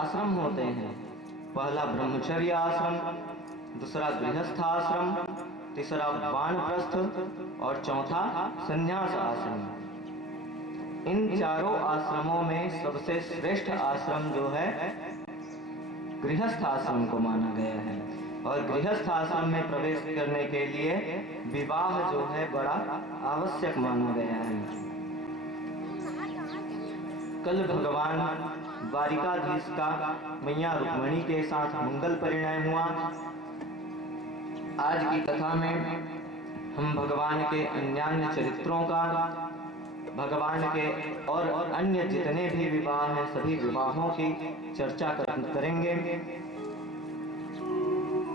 आश्रम होते हैं। पहला ब्रह्मचर्य आश्रम, दूसरा गृहस्थ आश्रम, तीसरा वानप्रस्थ और चौथा संन्यास आश्रम। इन चारों आश्रमों में सबसे श्रेष्ठ आश्रम जो है गृहस्थ आश्रम को माना गया है। और गृहस्थ आश्रम में प्रवेश करने के लिए विवाह जो है बड़ा आवश्यक माना गया है। कल भगवान द्वारिकाधीश का मैया रुक्मिणी के साथ मंगल परिणय हुआ। आज की कथा में हम भगवान के अन्यान्य चरित्रों का, भगवान के और अन्य जितने भी विवाह हैं सभी विवाहों की चर्चा करेंगे।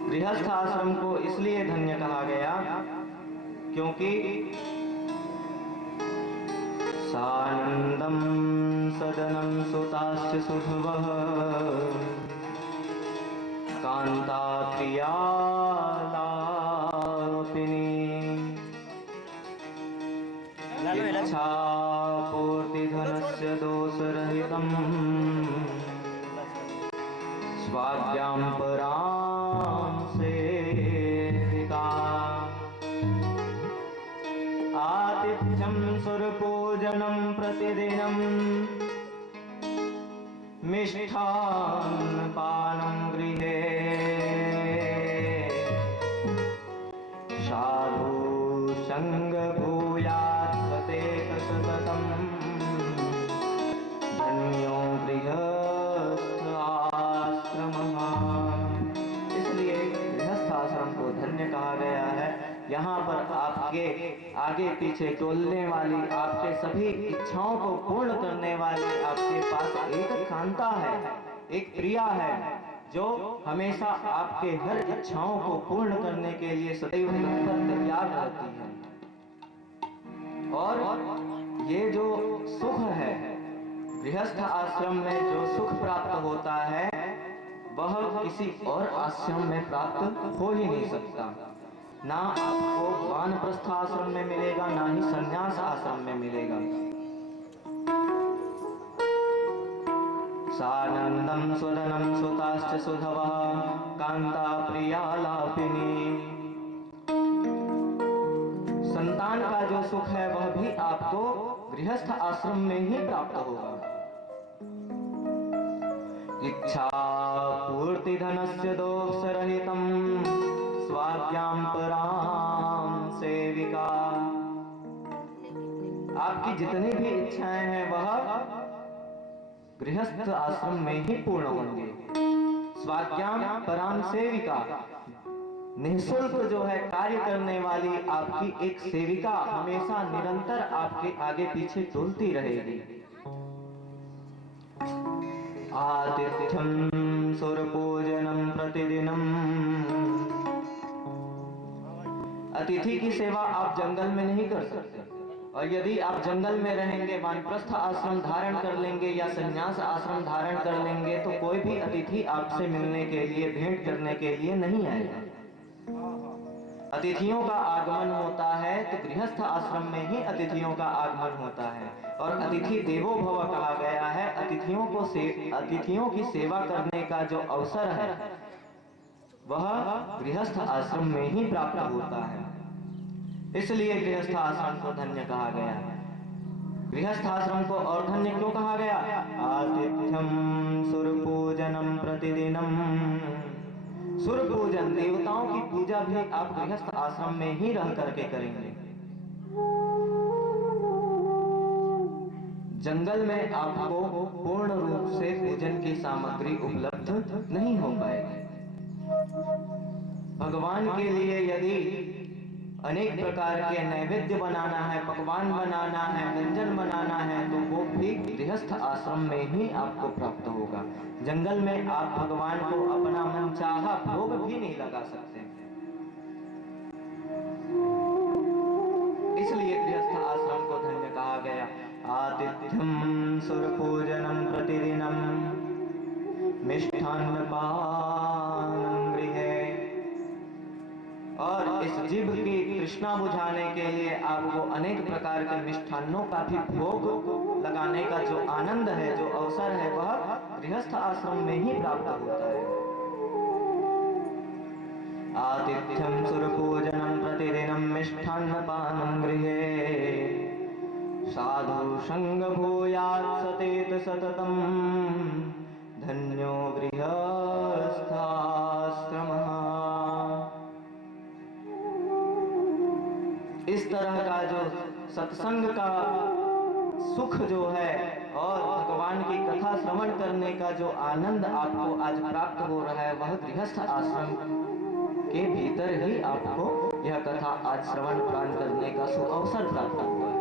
गृहस्थ आश्रम को इसलिए धन्य कहा गया क्योंकि सानंदम सदनं सुताश्च सुधवः कांता प्रिया लापिनी इच्छा पूर्ति धनस्य दोषरहितं स्वाद्यां परां सेविका आतिथ्यं सुरपूजनं प्रतिदिनं मिष्ठान्नपानं गृहे साधु संग भूयात् सतेत सततं धन्यो गृहस्थ आश्रमः। इसलिए गृहस्थ आश्रम को धन्य कहा गया है। यहाँ पर आपके आगे पीछे डोलने वाली, आपके सभी इच्छाओं को पूर्ण करने वाली आपके पास एक कांता है, एक प्रिया है जो हमेशा आपके हर इच्छाओं को पूर्ण करने के लिए सदैव तैयार रहती है। और ये जो सुख है गृहस्थ आश्रम में, जो सुख प्राप्त होता है वह किसी और आश्रम में प्राप्त हो ही नहीं सकता। ना आपको वानप्रस्थ आश्रम में मिलेगा, ना ही संन्यास आश्रम में मिलेगा। सानंदं सुदनं सुताश्च सुधवः कांता प्रिया लापिनी। संतान का जो सुख है वह भी आपको गृहस्थ आश्रम में ही प्राप्त होगा। इच्छा पूर्ति धनस्य दोषरहितं स्वाद्यां परां सेविका। आपकी जितनी भी इच्छाएं हैं वह गृहस्थ आश्रम में ही पूर्ण होंगे। स्वाद्यां परां सेविका, निःशुल्क जो है कार्य करने वाली आपकी एक सेविका हमेशा निरंतर आपके आगे पीछे डोलती रहेगी। आतिथ्यं सुरपूजनं प्रतिदिनं। अतिथि की सेवा आप जंगल में नहीं कर सकते, और यदि आप जंगल में रहेंगे, वानप्रस्थ आश्रम धारण कर लेंगे या संन्यास आश्रम धारण कर लेंगे तो कोई भी अतिथि आपसे मिलने के लिए, भेंट करने के लिए नहीं आएगा। अतिथियों का आगमन होता है तो गृहस्थ आश्रम में ही अतिथियों का आगमन होता है। और अतिथि देवो भव कहा गया है। अतिथियों की सेवा करने का जो अवसर है वह गृहस्थ आश्रम में ही प्राप्त होता है। इसलिए गृहस्थ आश्रम को धन्य कहा गया। गृहस्थ आश्रम को और धन्य क्यों कहा गया? आतिथ्यम सुरपूजनम प्रतिदिनम। सुर पूजन, देवताओं की पूजा भी आप गृहस्थ आश्रम में ही रह करके करेंगे। जंगल में आपको पूर्ण रूप से पूजन की सामग्री उपलब्ध नहीं हो पाएगी। भगवान के लिए यदि अनेक प्रकार के नैवेद्य बनाना है, पकवान बनाना है, व्यंजन बनाना है तो वो भी गृहस्थ आश्रम में ही आपको प्राप्त होगा। जंगल में आप भगवान को अपना मनचाहा भोग भी नहीं लगा सकते। इसलिए गृहस्थ आश्रम को धन्य कहा गया। आतिथ्यम सुरपूजनम प्रतिदिनम मिष्ठान्नपानं गृहे। और इस जीव की तृष्णा बुझाने के लिए आपको अनेक प्रकार के मिष्ठान्नों का भी भोग लगाने का जो आनंद है, जो अवसर है, वह गृहस्थ आश्रम में ही प्राप्त होता है। आतिथ्यं सुरपूजनं प्रतिदिनं मिष्ठान्नपानं गृहे साधु संग भूयात् सतेत सततम धन्यो गृहस्थाश्रमः। इस तरह का जो सत्संग का सुख जो है और भगवान की कथा श्रवण करने का जो आनंद आपको आज प्राप्त हो रहा है, वह गृहस्थ आश्रम के भीतर ही आपको यह कथा आज श्रवण पान करने का सुअवसर प्राप्त हुआ है।